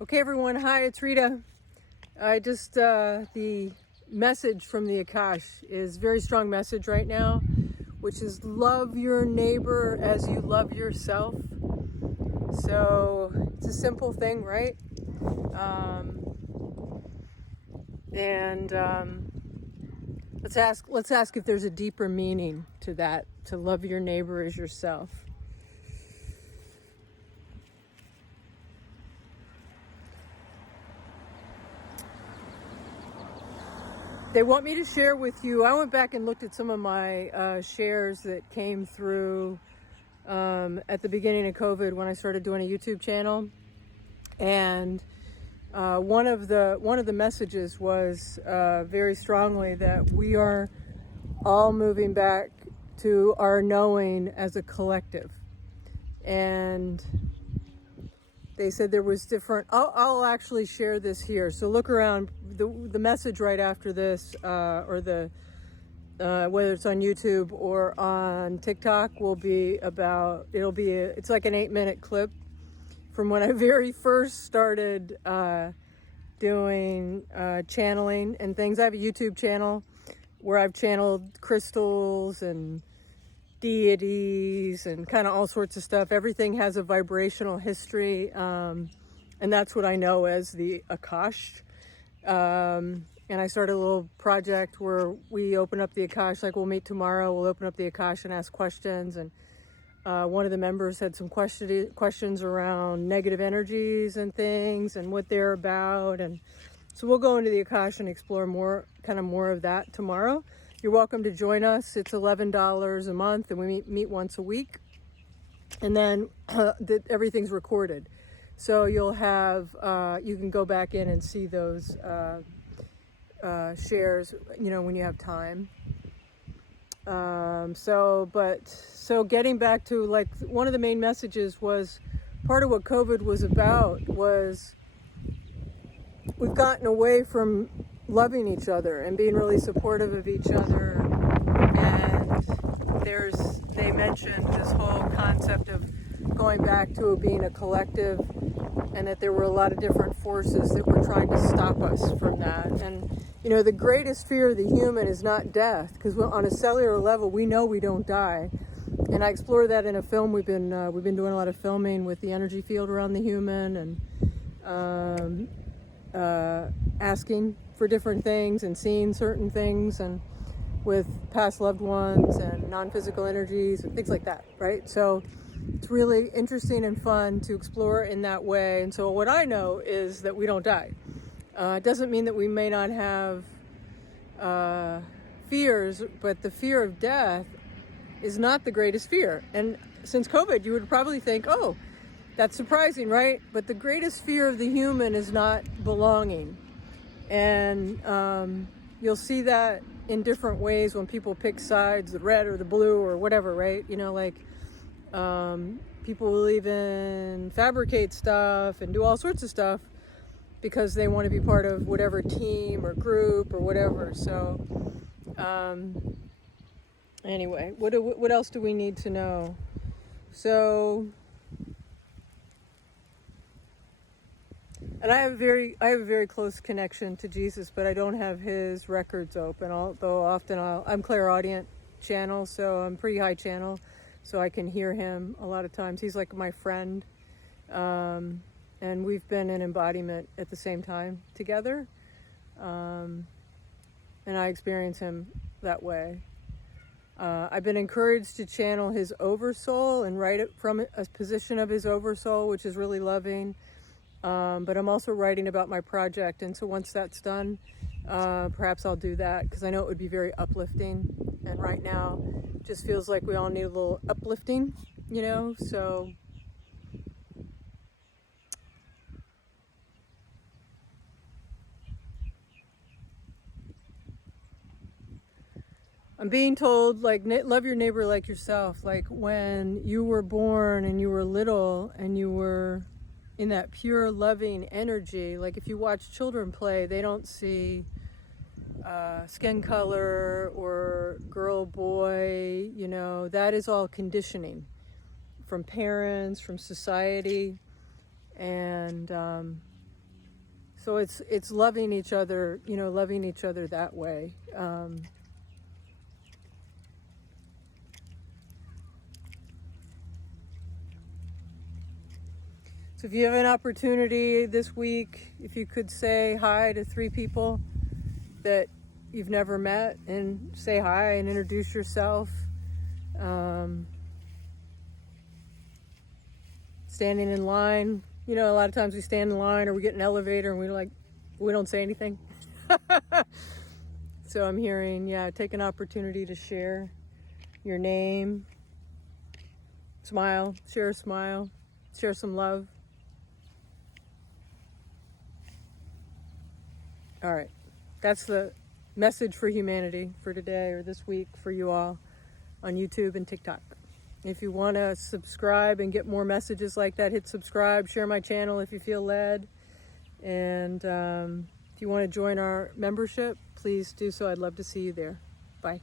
Okay, everyone. Hi, it's Rita. The message from the Akash is a very strong message right now, which is love your neighbor as you love yourself. So it's a simple thing, right? Let's ask if there's a deeper meaning to that, to love your neighbor as yourself. They want me to share with you. I went back and looked at some of my shares that came through at the beginning of COVID when I started doing a YouTube channel, and one of the messages was very strongly that we are all moving back to our knowing as a collective, and they said there was different. I'll actually share this here. So look around. The message right after this, or the whether it's on YouTube or on TikTok, will be about. It's like an 8-minute clip from when I very first started doing channeling and things. I have a YouTube channel where I've channeled crystals and deities and kind of all sorts of stuff. Everything has a vibrational history, and that's what I know as the Akash. And I started a little project where we open up the Akash, like we'll meet tomorrow, we'll open up the Akash and ask questions. And one of the members had some questions around negative energies and things and what they're about. And so we'll go into the Akash and explore more of that tomorrow. You're welcome to join us. It's $11 a month, and we meet once a week. And then everything's recorded. So you'll have, you can go back in and see those shares, when you have time. So getting back to, like, one of the main messages was, part of what COVID was about was we've gotten away from loving each other and being really supportive of each other. And they mentioned this whole concept of going back to being a collective, and that there were a lot of different forces that were trying to stop us from that. And the greatest fear of the human is not death, because on a cellular level we know we don't die. And I explore that in a film. We've been doing a lot of filming with the energy field around the human, and asking for different things and seeing certain things, and with past loved ones and non-physical energies and things like that, right? So it's really interesting and fun to explore in that way. And so what I know is that we don't die. It doesn't mean that we may not have fears, but the fear of death is not the greatest fear. And since COVID, you would probably think, oh, that's surprising, right? But the greatest fear of the human is not belonging. And you'll see that in different ways when people pick sides, the red or the blue or whatever, right? People will even fabricate stuff and do all sorts of stuff because they want to be part of whatever team or group or whatever. So anyway, what else do we need to know? So, and I have a very close connection to Jesus, but I don't have his records open, although often I'm clairaudient channel, so I'm pretty high channel, so I can hear him a lot of times. He's like my friend, and we've been in embodiment at the same time together, and I experience him that way. I've been encouraged to channel his oversoul and write it from a position of his oversoul, which is really loving. But I'm also writing about my project, and so once that's done, perhaps I'll do that, because I know it would be very uplifting, and right now it just feels like we all need a little uplifting, so I'm being told, like, love your neighbor like yourself. Like, when you were born and you were little and you were in that pure loving energy, like if you watch children play, they don't see skin color or girl, boy, that is all conditioning from parents, from society. And So it's loving each other, you know, loving each other that way. So if you have an opportunity this week, if you could say hi to 3 people that you've never met, and say hi and introduce yourself. Standing in line, you know, a lot of times we stand in line or we get in an elevator and we don't say anything. So I'm hearing, yeah, take an opportunity to share your name, smile, share a smile, share some love. All right, that's the message for humanity for today, or this week, for you all on YouTube and TikTok. If you want to subscribe and get more messages like that, hit subscribe, share my channel if you feel led. And if you want to join our membership, please do so. I'd love to see you there. Bye.